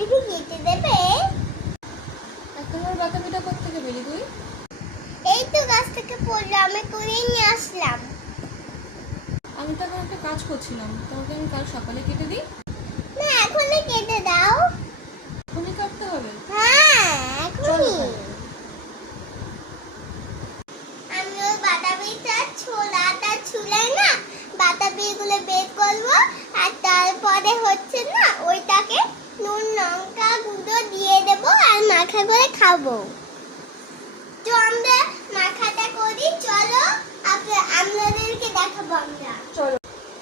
বাতাবিটা কেটে দেবে। এখন আর বাতাবিটা কোত্থেকে পেলি তুই? এই তো গাছ থেকে পড়লো, আমি কুড়িয়ে নিয়ে আসলাম। আমি তো এখন একটা কাজ করছিলাম, তোমাকে আমি কাল সকালে কেটে দিই। না, এখনই কেটে দাও। এখনই কাটতে হবে? হ্যাঁ, চলো এখনই। তাহলে। আমি ওই বাতাবিটা ছোলাটা ছুলে না বাতাবিগুলো বের করবো, আর তারপরে হচ্ছে না ওইটাকে নুন লঙ্কা গুঁড়ো দিয়ে দেবো আর মাখা করে খাবো। তো আমরা মাখাটা করি, চলো আপনাদেরকে দেখাবো আমরা। চলো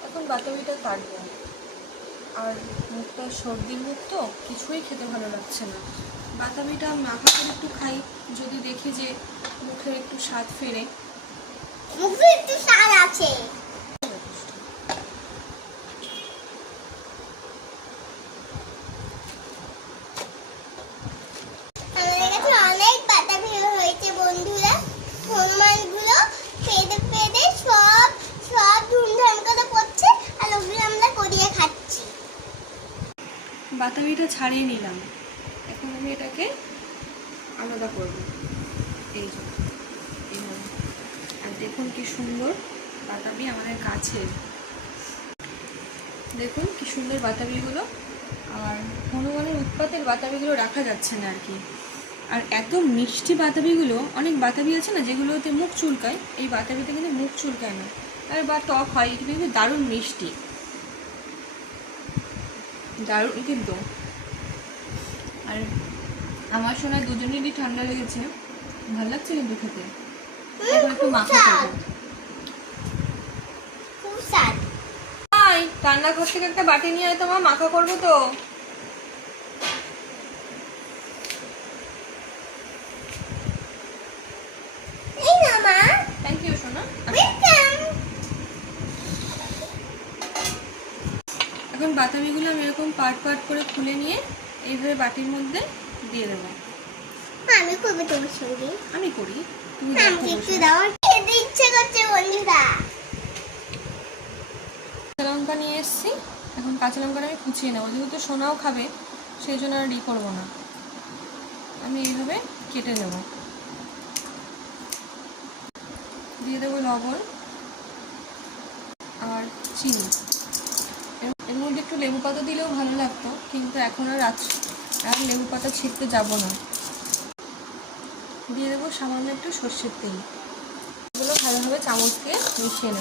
এখন বাতাবিটা কাটবো। আর মুখটা সর্দির মুখ তো কিছুই খেতে ভালো লাগছে না। বাতাবিটা মাখা করে একটু খাই, যদি দেখি যে মুখে একটু স্বাদ ফেরে। মুখে একটু স্বাদ আছে। আমাদের কাছে অনেক বাতাবি হয়েছে বন্ধুরা। হনুমানগুলো পেদে পেদে সব সব ধুমধাম করে পড়ছে, আর ওগুলো আমরা করিয়ে খাচ্ছি। বাতাবিটা ছাড়িয়ে নিলাম, এখন আমি এটাকে আলাদা করব। এই যে এইভাবে। আর দেখুন কি সুন্দর বাতাবি আমাদের কাছে, দেখুন কি সুন্দর বাতাবিগুলো। আর হনুমানের উৎপাতের বাতাবিগুলো রাখা যাচ্ছে না আর কি। আর এত মিষ্টি বাতাবিগুলো, অনেক বাতাবি আছে না যেগুলোতে মুখ চুলকায়, এই বাতাবিতে কিন্তু মুখ চুলকায় না। আর বা টক হয়, এটা কিন্তু দারুণ মিষ্টি, দারুণ কিন্তু। আর আমার শোনায় দুজনেরই ঠান্ডা লেগেছে, ভালো লাগছে কিন্তু খেতে। এখন একটু মাখা করবো। খুব স্বাদ। রান্নাঘর থেকে একটা বাটি নিয়ে আয়, তোমার মাখা করবো তো। এই না মা, থ্যাংক ইউ সোনা। ওয়েলকাম। এখন বাতাবিগুলো আমি এরকম পার্ট পার্ট করে খুলে নিয়ে এইভাবে বাটির মধ্যে দিয়ে দেবো। আমি করবো তোমার সঙ্গে। আমি করি, তুমি আমাকে দেখো একটু বসে। দাও, খেতে ইচ্ছে করছে বন্ধুরা। কাঁচা লঙ্কা নিয়ে এসেছি, এখন কাঁচা লঙ্কাটা আমি কুচিয়ে নেবো, যেহেতু সোনাও খাবে সেই জন্য আর করবো না। আমি এইভাবে কেটে নেব, দিয়ে দেবো লবণ আর চিনি। এর মধ্যে একটু লেবু পাতা দিলেও ভালো লাগতো, কিন্তু এখন আর লেবু পাতা ছিঁড়তে যাব না। দিয়ে দেবো সামান্য একটু সর্ষের তেল। এগুলো ভালোভাবে চামচ দিয়ে মিশিয়ে নেব।